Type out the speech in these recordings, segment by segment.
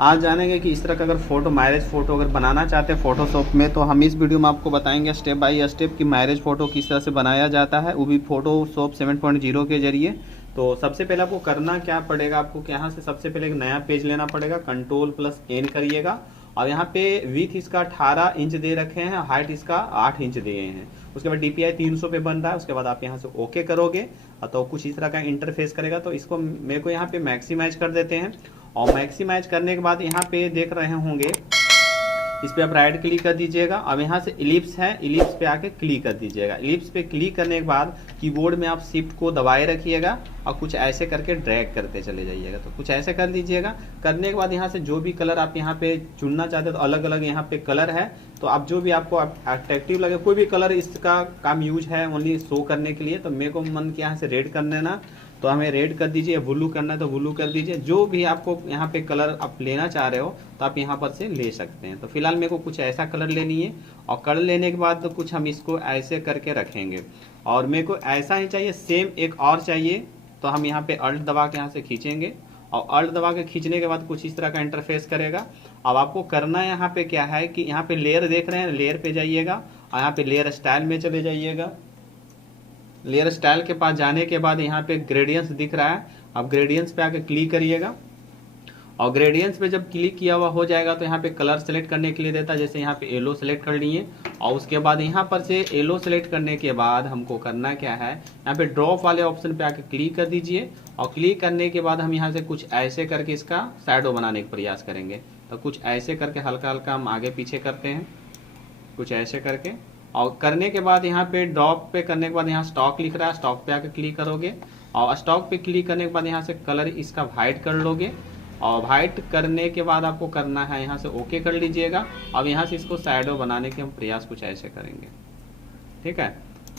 आज जानेंगे कि इस तरह का अगर फोटो मैरिज फ़ोटो अगर बनाना चाहते हैं फ़ोटोशॉप में, तो हम इस वीडियो में आपको बताएंगे स्टेप बाय स्टेप कि मैरिज फ़ोटो किस तरह से बनाया जाता है, वो भी फ़ोटोशॉप 7.0 के जरिए। तो सबसे पहले आपको करना क्या पड़ेगा, आपको यहाँ से सबसे पहले एक नया पेज लेना पड़ेगा, Ctrl+N करिएगा। और यहाँ पे विथ इसका 18 इंच दे रखे हैं, हाइट इसका 8 इंच दिए हैं। उसके बाद DPI 300 पे बन रहा है। उसके बाद आप यहाँ से ओके करोगे तो कुछ इस तरह का इंटरफेस करेगा। तो इसको मेरे को यहाँ पे मैक्सिमाइज कर देते हैं, और मैक्सिमाइज करने के बाद यहाँ पे देख रहे होंगे, इस पे आप राइट क्लिक कर दीजिएगा। अब यहाँ से इलिप्स है, इलिप्स पे आके क्लिक कर दीजिएगा। इलिप्स पे क्लिक करने के बाद कीबोर्ड में आप शिफ्ट को दबाए रखिएगा और कुछ ऐसे करके ड्रैग करते चले जाइएगा। तो कुछ ऐसे कर दीजिएगा। करने के बाद यहाँ से जो भी कलर आप यहाँ पे चुनना चाहते हो, तो अलग अलग यहाँ पे कलर है, तो आप जो भी आपको अट्रैक्टिव लगे, कोई भी कलर इसका काम यूज है ओनली शो करने के लिए। तो मेरे को मन किया यहाँ से रेड कर देना, तो हमें रेड कर दीजिए। ब्लू करना है तो ब्लू कर दीजिए। जो भी आपको यहाँ पे कलर आप लेना चाह रहे हो तो आप यहाँ पर से ले सकते हैं। तो फिलहाल मेरे को कुछ ऐसा कलर लेनी है, और कलर लेने के बाद तो कुछ हम इसको ऐसे करके रखेंगे। और मेरे को ऐसा ही चाहिए, सेम एक और चाहिए, तो हम यहाँ पे अल्ट दबा के यहाँ से खींचेंगे, और अल्ट दबा के खींचने के बाद कुछ इस तरह का इंटरफेस करेगा। अब आपको करना यहाँ पे क्या है कि यहाँ पे लेयर देख रहे हैं, लेयर पे जाइएगा और यहाँ पे लेयर स्टाइल में चले जाइएगा। लेयर स्टाइल के पास जाने के बाद यहाँ पे ग्रेडियंट्स दिख रहा है, अब ग्रेडियंट्स पे आके क्लिक करिएगा। और ग्रेडियंट्स पे जब क्लिक किया हुआ हो जाएगा तो यहाँ पे कलर सेलेक्ट करने के लिए देता है, जैसे यहाँ पे येलो सेलेक्ट कर लिए। और उसके बाद यहाँ पर से येलो सेलेक्ट करने के बाद हमको करना क्या है, यहाँ पे ड्रॉप वाले ऑप्शन पे आके क्लिक कर दीजिए। और क्लिक करने के बाद हम यहाँ से कुछ ऐसे करके इसका शैडो बनाने का प्रयास करेंगे। तो कुछ ऐसे करके हल्का हल्का हम आगे पीछे करते हैं, कुछ ऐसे करके। और करने के बाद यहाँ पे ड्रॉप पे करने के बाद यहाँ स्टॉक लिख रहा है, स्टॉक पे आके क्लिक करोगे। और स्टॉक पे क्लिक करने के बाद यहाँ से कलर इसका वाइट कर लोगे। और वाइट करने के बाद आपको करना है यहाँ से ओके कर लीजिएगा। अब यहाँ से इसको शैडो बनाने के हम प्रयास कुछ ऐसे करेंगे, ठीक है।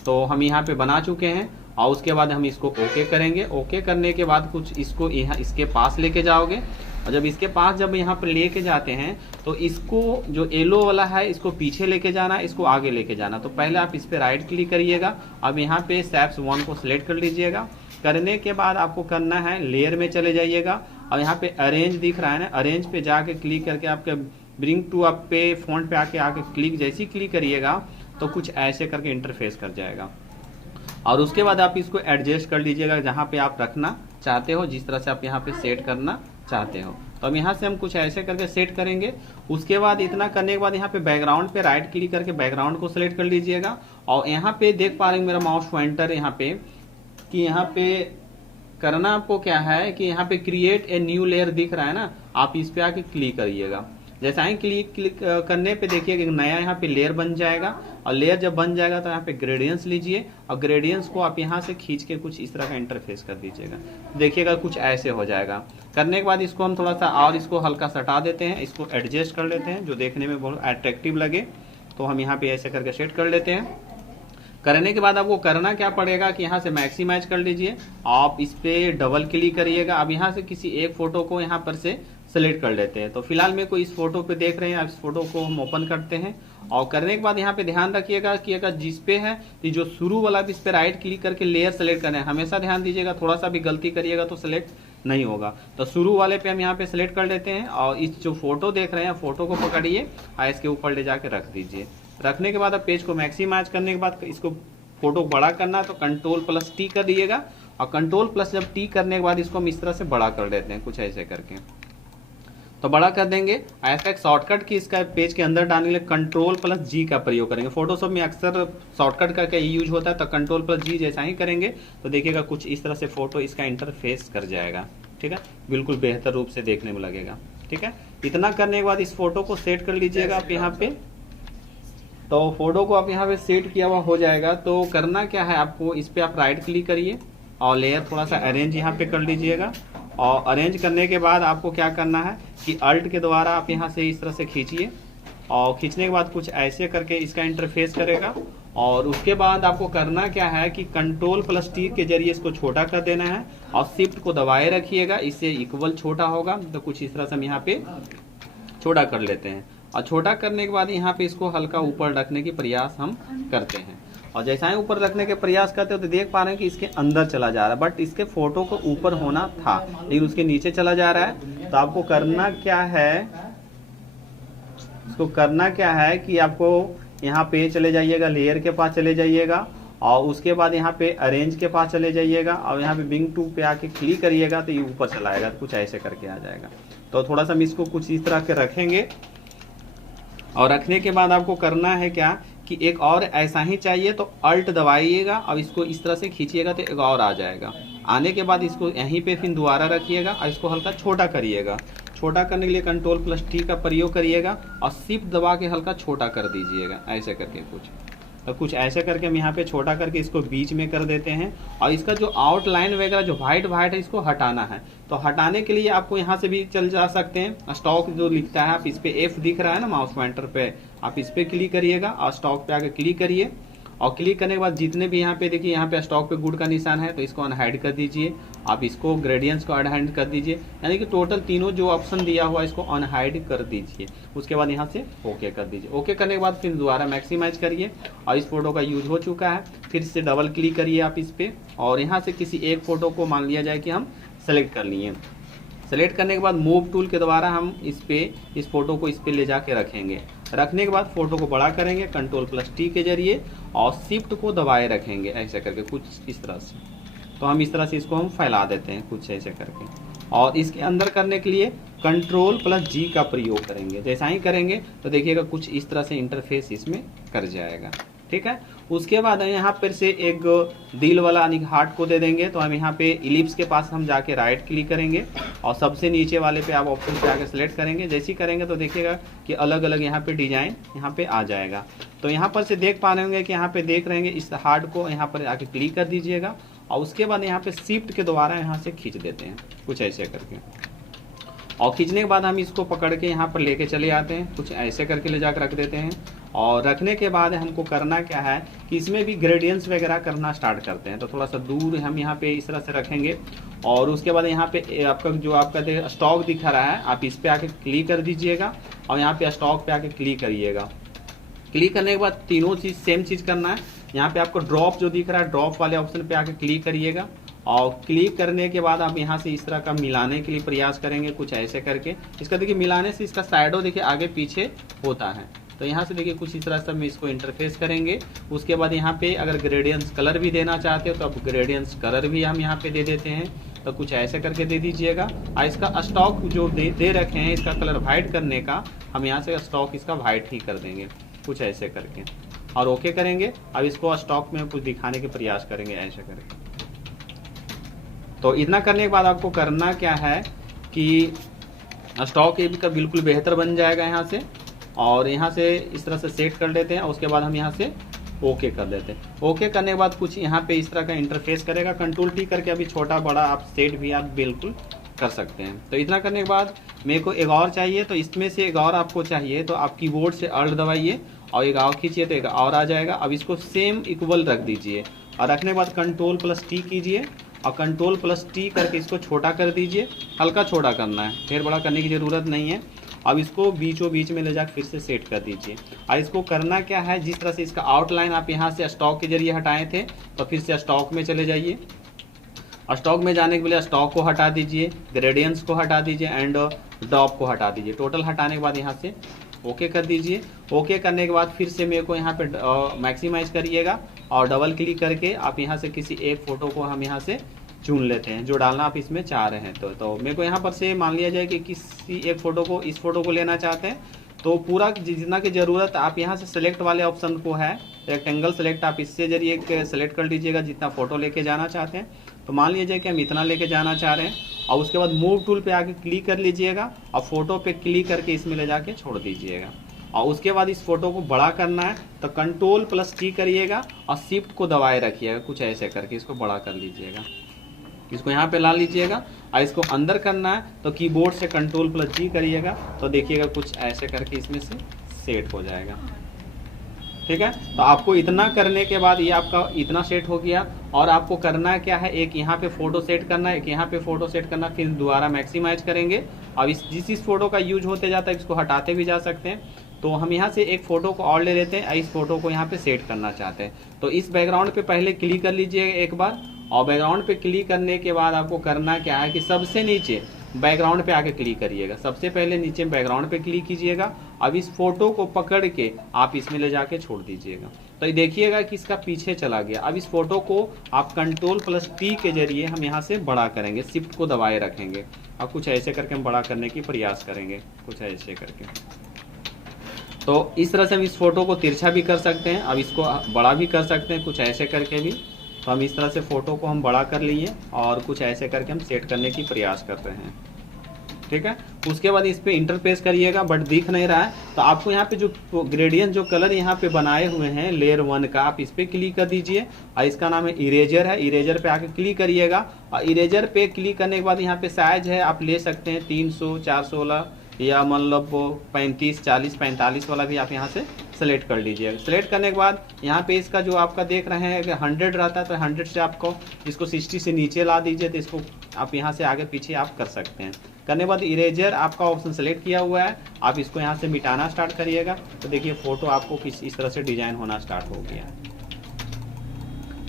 तो हम यहाँ पे बना चुके हैं, और उसके बाद हम इसको ओके करेंगे। ओके करने के बाद कुछ इसको यहाँ इसके पास लेके जाओगे, और जब इसके पास जब यहाँ पर लेके जाते हैं तो इसको जो येलो वाला है इसको पीछे लेके जाना, इसको आगे लेके जाना। तो पहले आप इस पे राइट क्लिक करिएगा। अब यहाँ पे शैप्स 1 को सिलेक्ट कर लीजिएगा। करने के बाद आपको करना है लेयर में चले जाइएगा, और यहाँ पे अरेंज दिख रहा है ना, अरेंज पे जाके क्लिक करके आपके ब्रिंग टू अप पे फॉन्ट पे आके क्लिक, जैसे ही क्लिक करिएगा तो कुछ ऐसे करके इंटरफेस कर जाएगा। और उसके बाद आप इसको एडजस्ट कर लीजिएगा जहाँ पे आप रखना चाहते हो, जिस तरह से आप यहाँ पे सेट करना चाहते हो। तो अब यहाँ से हम कुछ ऐसे करके सेट करेंगे। उसके बाद इतना करने के बाद यहाँ पे बैकग्राउंड पे राइट क्लिक करके बैकग्राउंड को सिलेक्ट कर लीजिएगा। और यहाँ पे देख पा रहे हैं मेरा माउस पॉइंटर यहाँ पे, कि यहाँ पे करना आपको क्या है कि यहाँ पे क्रिएट ए न्यू लेयर दिख रहा है ना, आप इस पे आके क्लिक करिएगा। जैसा ही क्लिक करने पे देखिए कि नया यहाँ पे लेयर बन जाएगा। और लेयर जब बन जाएगा तो यहाँ पे ग्रेडियंट्स लीजिए, और ग्रेडियंट्स को आप यहाँ से खींच के कुछ इस तरह का इंटरफेस कर दीजिएगा। देखिएगा कुछ ऐसे हो जाएगा। करने के बाद इसको हम थोड़ा सा और इसको हल्का सटा देते हैं, इसको एडजस्ट कर लेते हैं जो देखने में बहुत अट्रैक्टिव लगे। तो हम यहाँ पे ऐसे करके सेट कर लेते हैं। करने के बाद आपको करना क्या पड़ेगा कि यहाँ से मैक्सिमाइज कर लीजिए, आप इस पे डबल क्लिक करिएगा। अब यहाँ से किसी एक फोटो को यहाँ पर से सेलेक्ट कर लेते हैं। तो फिलहाल मेरे को इस फोटो पे देख रहे हैं, इस फोटो को हम ओपन करते हैं। और करने के बाद यहाँ पे ध्यान रखिएगा कि अगर जिस पे है कि जो शुरू वाला इस पे राइट क्लिक करके लेयर सेलेक्ट करना है, हमेशा ध्यान दीजिएगा, थोड़ा सा भी गलती करिएगा तो सेलेक्ट नहीं होगा। तो शुरू वाले पे हम यहाँ पे सेलेक्ट कर लेते हैं, और इस जो फोटो देख रहे हैं फोटो को पकड़िए और इसके ऊपर ले जाके रख दीजिए। रखने के बाद अब पेज को मैक्सिमाइज करने के बाद इसको फोटो बड़ा करना है तो Ctrl+T कर दिएगा। और Ctrl+ जब T करने के बाद इसको हम इस तरह से बड़ा कर देते हैं, कुछ ऐसे करके। तो बड़ा कर देंगे। ऐसा एक शॉर्टकट की इसका पेज के अंदर डालने के लिए Ctrl+G का प्रयोग करेंगे। फोटोशॉप में अक्सर शॉर्टकट का यूज होता है, तो Ctrl+G जैसा ही करेंगे तो देखिएगा कुछ इस तरह से फोटो इसका इंटरफेस कर जाएगा, ठीक है। बिल्कुल बेहतर रूप से देखने में लगेगा, ठीक है। इतना करने के बाद इस फोटो को सेट कर लीजिएगा आप यहाँ पे। तो फोटो को आप यहाँ पे सेट किया हुआ हो जाएगा। तो करना क्या है आपको, इस पे आप राइट क्लिक करिए और लेयर थोड़ा सा अरेंज यहाँ पे कर लीजिएगा। और अरेंज करने के बाद आपको क्या करना है कि अल्ट के द्वारा आप यहाँ से इस तरह से खींचिए, और खींचने के बाद कुछ ऐसे करके इसका इंटरफेस करेगा। और उसके बाद आपको करना क्या है कि Ctrl+T के जरिए इसको छोटा कर देना है, और शिफ्ट को दबाए रखिएगा, इससे इक्वल छोटा होगा। तो कुछ इस तरह से हम यहाँ पे छोटा कर लेते हैं। और छोटा करने के बाद यहाँ पे इसको हल्का ऊपर रखने की प्रयास हम करते हैं। और जैसा ही ऊपर रखने के प्रयास करते हो तो देख पा रहे हैं कि इसके अंदर चला जा रहा है, बट इसके फोटो को ऊपर होना था लेकिन उसके नीचे चला जा रहा है। तो आपको करना क्या है, इसको करना क्या है कि आपको यहाँ पे चले जाइएगा, लेयर के पास चले जाइएगा और उसके बाद यहाँ पे अरेंज के पास चले जाइएगा और यहाँ पे बिंग टू पे आके क्लिक करिएगा तो ये ऊपर चला आएगा, कुछ ऐसे करके आ जाएगा। तो थोड़ा सा हम इसको कुछ इस तरह के रखेंगे और रखने के बाद आपको करना है क्या कि एक और ऐसा ही चाहिए तो अल्ट दबाइएगा और इसको इस तरह से खींचिएगा तो एक और आ जाएगा। आने के बाद इसको यहीं पे फिर दोबारा रखिएगा और इसको हल्का छोटा करिएगा। छोटा करने के लिए Ctrl+T का प्रयोग करिएगा और शिफ्ट दबा के हल्का छोटा कर दीजिएगा, ऐसे करके कुछ ऐसे करके हम यहाँ पे छोटा करके इसको बीच में कर देते हैं। और इसका जो आउटलाइन वगैरह जो वाइट है इसको हटाना है, तो हटाने के लिए आपको यहाँ से भी चल जा सकते हैं। स्टॉक जो लिखता है आप इस पे F दिख रहा है ना माउस पॉइंटर पे, आप इस पे क्लिक करिएगा और स्टॉक पे आके क्लिक करिए और क्लिक करने के बाद जितने भी यहाँ पे देखिए यहाँ पे स्टॉक पे गुड का निशान है तो इसको अनहाइड कर दीजिए। आप इसको ग्रेडियंट्स को अनहाइड कर दीजिए, यानी कि टोटल तीनों जो ऑप्शन दिया हुआ है इसको अनहाइड कर दीजिए। उसके बाद यहाँ से ओके कर दीजिए। ओके करने के बाद फिर दोबारा मैक्सिमाइज करिए और इस फोटो का यूज हो चुका है। फिर से डबल क्लिक करिए आप इस पे और यहाँ से किसी एक फोटो को मान लिया जाए कि हम सेलेक्ट कर लिए। सेलेक्ट करने के बाद मूव टूल के द्वारा हम इस फोटो को इस पे ले जाके रखेंगे। रखने के बाद फोटो को बड़ा करेंगे Ctrl+T के जरिए और शिफ्ट को दबाए रखेंगे ऐसे करके कुछ इस तरह से। तो हम इस तरह से इसको हम फैला देते हैं कुछ ऐसे करके और इसके अंदर करने के लिए Ctrl+G का प्रयोग करेंगे। जैसा ही करेंगे तो देखिएगा कुछ इस तरह से इंटरफेस इसमें कर जाएगा, ठीक है। उसके बाद यहाँ पर से एक दिल वाला हार्ट को दे देंगे। तो हम यहाँ पे इलिप्स के पास हम जाके राइट क्लिक करेंगे और सबसे नीचे वाले पे आप ऑप्शन पे आके सिलेक्ट करेंगे। जैसे ही करेंगे तो देखिएगा कि अलग अलग यहाँ पे डिजाइन यहाँ पे आ जाएगा। तो यहाँ पर से देख पा रहे होंगे कि यहाँ पे देख रहे हैं इस हार्ट को यहाँ पर आके क्लिक कर दीजिएगा और उसके बाद यहाँ पे शिफ्ट के द्वारा यहाँ से खींच देते हैं कुछ ऐसे करके। और खींचने के बाद हम इसको पकड़ के यहाँ पर लेके चले आते हैं, कुछ ऐसे करके ले जाकर रख देते हैं। और रखने के बाद हमको करना क्या है कि इसमें भी ग्रेडियंट्स वगैरह करना स्टार्ट करते हैं। तो थोड़ा सा दूर हम यहाँ पे इस तरह से रखेंगे और उसके बाद यहाँ पे आपका जो आपका स्टॉक दिख रहा है आप इस पे आके क्लिक कर दीजिएगा और यहाँ पे स्टॉक पे आके क्लिक करिएगा। क्लिक करने के बाद तीनों चीज सेम चीज करना है। यहाँ पे आपको ड्रॉप जो दिख रहा है ड्रॉप वाले ऑप्शन पे आके क्लिक करिएगा और क्लिक करने के बाद आप यहाँ से इस तरह का मिलाने के लिए प्रयास करेंगे कुछ ऐसे करके। इसका देखिए मिलाने से इसका साइडो देखिए आगे पीछे होता है। तो यहाँ से देखिए कुछ इस तरह से हम इसको इंटरफेस करेंगे। उसके बाद यहाँ पे अगर ग्रेडियंट्स कलर भी देना चाहते हो तो आप ग्रेडियंट्स कलर भी हम यहाँ पे दे देते हैं। तो कुछ ऐसे करके दे दीजिएगा। और इसका स्टॉक जो दे रखे हैं इसका कलर वाइट करने का हम यहाँ से स्टॉक इसका वाइट ही कर देंगे कुछ ऐसे करके और ओके करेंगे। अब इसको स्टॉक में कुछ दिखाने के प्रयास करेंगे ऐसे करके। तो इतना करने के बाद आपको करना क्या है कि स्टॉक का बिल्कुल बेहतर बन जाएगा यहाँ से और यहाँ से इस तरह से सेट कर लेते हैं। उसके बाद हम यहाँ से ओके कर देते हैं। ओके करने के बाद कुछ यहाँ पे इस तरह का इंटरफेस करेगा। Ctrl+T करके अभी छोटा बड़ा आप सेट भी आप बिल्कुल कर सकते हैं। तो इतना करने के बाद मेरे को एक और चाहिए, तो इसमें से एक और आपको चाहिए तो आप कीबोर्ड से अल्ट दबाइए और एक और खींचिए तो एक और आ जाएगा। अब इसको सेम इक्वल रख दीजिए और रखने के बाद Ctrl+T कीजिए और Ctrl+T करके इसको छोटा कर दीजिए। हल्का छोटा करना है, ढेर बड़ा करने की ज़रूरत नहीं है। अब इसको बीचों बीच में ले जाकर फिर से सेट कर दीजिए। और इसको करना क्या है, जिस तरह से इसका आउटलाइन आप यहाँ से स्टॉक के जरिए हटाए थे तो फिर से स्टॉक में चले जाइए। स्टॉक में जाने के लिए स्टॉक को हटा दीजिए, ग्रेडियंट्स को हटा दीजिए एंड ड्रॉप को हटा दीजिए। टोटल हटाने के बाद यहाँ से ओके कर दीजिए। ओके करने के बाद फिर से मेरे को यहाँ पे मैक्सिमाइज करिएगा और डबल क्लिक करके आप यहाँ से किसी एक फोटो को हम यहाँ से चुन लेते हैं जो डालना आप इसमें चाह रहे हैं। तो मेरे को यहाँ पर से मान लिया जाए कि किसी एक फोटो को इस फोटो को लेना चाहते हैं तो पूरा जितना की ज़रूरत आप यहाँ से सेलेक्ट वाले ऑप्शन को है रेक्टेंगल सेलेक्ट, आप इससे जरिए सेलेक्ट कर लीजिएगा जितना फोटो लेके जाना चाहते हैं। तो मान लीजिए कि हम इतना लेके जाना चाह रहे हैं और उसके बाद मूव टूल पे आके क्लिक कर लीजिएगा और फोटो पे क्लिक करके इसमें ले जाके छोड़ दीजिएगा। और उसके बाद इस फोटो को बड़ा करना है तो Ctrl+T करिएगा और शिफ्ट को दबाए रखिएगा कुछ ऐसे करके इसको बड़ा कर लीजिएगा। इसको यहाँ पे ला लीजिएगा और इसको अंदर करना है तो कीबोर्ड से Ctrl+G करिएगा तो देखिएगा कुछ ऐसे करके इसमें से सेट हो जाएगा। ठीक है, तो आपको इतना करने के बाद ये आपका इतना सेट हो गया। और आपको करना क्या है, एक यहाँ पे फोटो सेट करना है, एक यहाँ पे फोटो सेट करना, फिर दोबारा मैक्सिमाइज करेंगे। अब जिस फोटो का यूज होते जाता है इसको हटाते भी जा सकते हैं। तो हम यहाँ से एक फोटो को और ले लेते हैं, इस फोटो को यहाँ पे सेट करना चाहते हैं तो इस बैकग्राउंड पे पहले क्लिक कर लीजिए एक बार। और बैकग्राउंड पे क्लिक करने के बाद आपको करना क्या है कि सबसे नीचे बैकग्राउंड पे आके क्लिक करिएगा। सबसे पहले नीचे बैकग्राउंड पे क्लिक कीजिएगा। अब इस फोटो को पकड़ के आप इसमें ले जाके छोड़ दीजिएगा। तो ये देखिएगा कि इसका पीछे चला गया। अब इस फोटो को आप Ctrl+T के जरिए हम यहाँ से बड़ा करेंगे, शिफ्ट को दबाए रखेंगे और कुछ ऐसे करके हम बड़ा करने की प्रयास करेंगे, कुछ ऐसे करके। तो इस तरह से हम इस फोटो को तिरछा भी कर सकते हैं, अब इसको बड़ा भी कर सकते हैं कुछ ऐसे करके भी। तो हम इस तरह से फोटो को हम बड़ा कर लिए और कुछ ऐसे करके हम सेट करने की प्रयास कर रहे हैं, ठीक है। उसके बाद इस पे इंटर प्रेस करिएगा, बट दिख नहीं रहा है तो आपको यहाँ पे जो ग्रेडियंट जो कलर यहाँ पे बनाए हुए हैं लेयर 1 का, आप इस पे क्लिक कर दीजिए और इसका नाम है इरेजर है। इरेजर पे आके क्लिक करिएगा और इरेजर पे क्लिक करने के बाद यहाँ पे साइज है आप ले सकते हैं 300, 416 या मतलब 35, 40, 45 वाला भी आप यहाँ से सेलेक्ट कर लीजिएगा। सेलेक्ट करने के बाद यहाँ पे इसका जो आपका देख रहे हैं 100 रहता है तो 100 से आपको इसको 60 से नीचे ला दीजिए, तो इसको आप यहाँ से आगे पीछे आप कर सकते हैं। करने के बाद इरेजर आपका ऑप्शन सेलेक्ट किया हुआ है, आप इसको यहाँ से मिटाना स्टार्ट करिएगा। तो देखिए फोटो आपको इस तरह से डिजाइन होना स्टार्ट हो गया।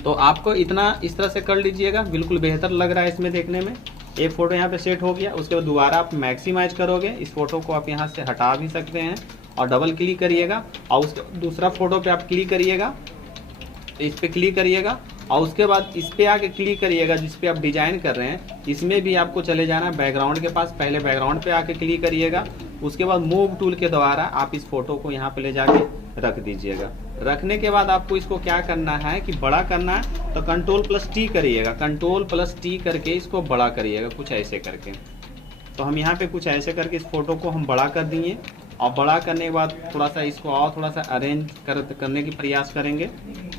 तो आपको इतना इस तरह से कर लीजिएगा, बिल्कुल बेहतर लग रहा है इसमें देखने में। एक फोटो यहाँ पे सेट हो गया। उसके बाद दोबारा आप मैक्सिमाइज करोगे, इस फोटो को आप यहाँ से हटा भी सकते हैं और डबल क्लिक करिएगा और उसके दूसरा फोटो पे आप क्लिक करिएगा, इस पे क्लिक करिएगा और उसके बाद इस पे आके क्लिक करिएगा जिस पे आप डिजाइन कर रहे हैं। इसमें भी आपको चले जाना बैकग्राउंड के पास, पहले बैकग्राउंड पे आके क्लिक करिएगा। उसके बाद मूव टूल के द्वारा आप इस फोटो को यहाँ पे ले जाके रख दीजिएगा। रखने के बाद आपको इसको क्या करना है कि बड़ा करना है, तो Ctrl+T करिएगा, Ctrl+T करके इसको बड़ा करिएगा कुछ ऐसे करके। तो हम यहाँ पे कुछ ऐसे करके इस फोटो को हम बड़ा कर दिए और बड़ा करने के बाद थोड़ा सा इसको और थोड़ा सा अरेंज करने की प्रयास करेंगे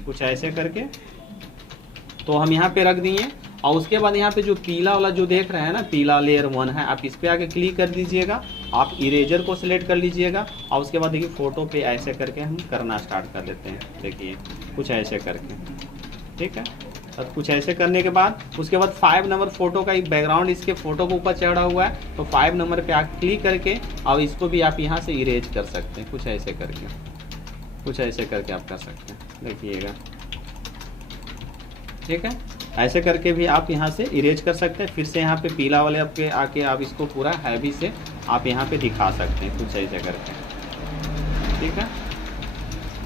कुछ ऐसे करके। तो हम यहाँ पे रख दिए और उसके बाद यहाँ पे जो पीला वाला जो देख रहे हैं ना, पीला लेयर 1 है, आप इस पे आके क्लिक कर दीजिएगा। आप इरेजर को सिलेक्ट कर लीजिएगा और उसके बाद देखिए फोटो पे ऐसे करके हम करना स्टार्ट कर देते हैं। देखिए कुछ ऐसे करके, ठीक है। अब कुछ ऐसे करने के बाद उसके बाद 5 नंबर फोटो का एक बैकग्राउंड इसके फोटो के ऊपर चढ़ा हुआ है, तो 5 नंबर पे आप क्लिक करके और इसको भी आप यहाँ से इरेज कर सकते हैं कुछ ऐसे करके, कुछ ऐसे करके आप कर सकते हैं, देखिएगा, ठीक है। ऐसे करके भी आप यहाँ से इरेज कर सकते हैं। फिर से यहाँ पे पीला वाले आपके आके आप इसको पूरा हैवी से आप यहाँ पे दिखा सकते हैं कुछ ऐसे करके, ठीक है।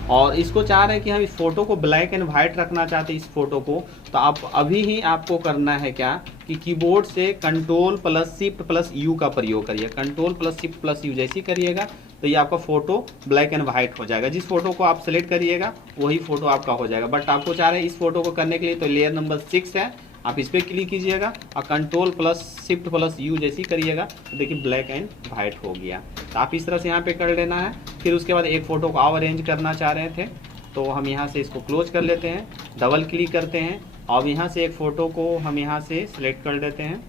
और इसको चाह रहे हैं कि हम इस फोटो को ब्लैक एंड व्हाइट रखना चाहते हैं इस फोटो को, तो आप अभी ही आपको करना है क्या कि कीबोर्ड से Ctrl+Shift+U का प्रयोग करिए। Ctrl+Shift+U जैसे करिएगा तो ये आपका फोटो ब्लैक एंड व्हाइट हो जाएगा। जिस फोटो को आप सेलेक्ट करिएगा वही फोटो आपका हो जाएगा। बट आपको चाह रहे हैं इस फोटो को करने के लिए तो लेयर नंबर 6 है, आप इस पर क्लिक कीजिएगा और Ctrl+Shift+U जैसी करिएगा तो देखिए ब्लैक एंड व्हाइट हो गया। तो आप इस तरह से यहाँ पे कर लेना है। फिर उसके बाद एक फ़ोटो को और अरेंज करना चाह रहे थे तो हम यहाँ से इसको क्लोज कर लेते हैं, डबल क्लिक करते हैं और यहाँ से एक फ़ोटो को हम यहाँ से सिलेक्ट कर देते हैं।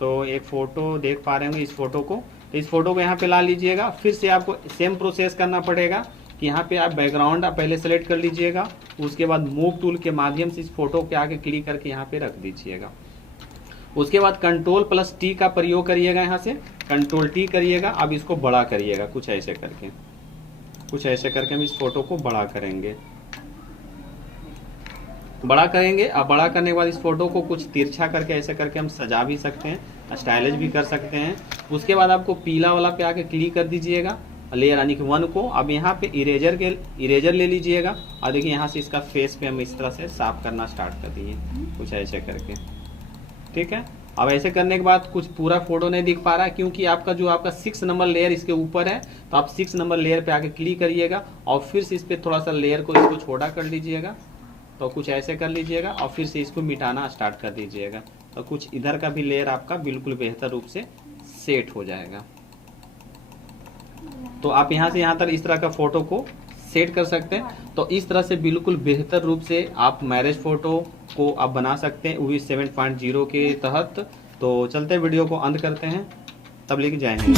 तो एक फ़ोटो देख पा रहे होंगे इस फोटो को, तो इस फोटो को यहाँ पे ला लीजिएगा। फिर से आपको सेम प्रोसेस करना पड़ेगा कि यहाँ पे आप बैकग्राउंड आप पहले सेलेक्ट कर लीजिएगा, उसके बाद मूव टूल के माध्यम से इस फोटो के आगे क्लिक करके यहाँ पे रख दीजिएगा। उसके बाद Ctrl+T का प्रयोग करिएगा, यहाँ से Ctrl+T करिएगा। अब इसको बड़ा करिएगा कुछ ऐसे करके, कुछ ऐसे करके हम इस फोटो को बड़ा करेंगे, बड़ा करेंगे। अब बड़ा करने के बाद इस फोटो को कुछ तिरछा करके ऐसे करके हम सजा भी सकते हैं, स्टाइलिश भी कर सकते हैं। उसके बाद आपको पीला वाला पे आके क्लिक कर दीजिएगा लेयर यानी कि 1 को। अब यहाँ पे इरेजर ले लीजिएगा और देखिए यहाँ से इसका फेस पे हम इस तरह से साफ करना स्टार्ट कर दिए कुछ ऐसे करके, ठीक है। अब ऐसे करने के बाद कुछ पूरा फोटो नहीं दिख पा रहा है क्योंकि आपका 6 नंबर लेयर इसके ऊपर है, तो आप 6 नंबर लेयर पे आके क्लिक करिएगा और फिर से इस पे थोड़ा सा लेयर को इसको छोटा कर लीजिएगा, तो कुछ ऐसे कर लीजिएगा और फिर से इसको मिटाना स्टार्ट कर दीजिएगा। तो कुछ इधर का भी लेयर आपका बिल्कुल बेहतर रूप से सेट हो जाएगा। तो आप यहाँ से यहाँ तक इस तरह का फोटो को सेट कर सकते हैं। तो इस तरह से बिल्कुल बेहतर रूप से आप मैरिज फोटो को आप बना सकते हैं, वो भी 7.0 के तहत। तो चलते वीडियो को अंत करते हैं, तब लेके जाएंगे।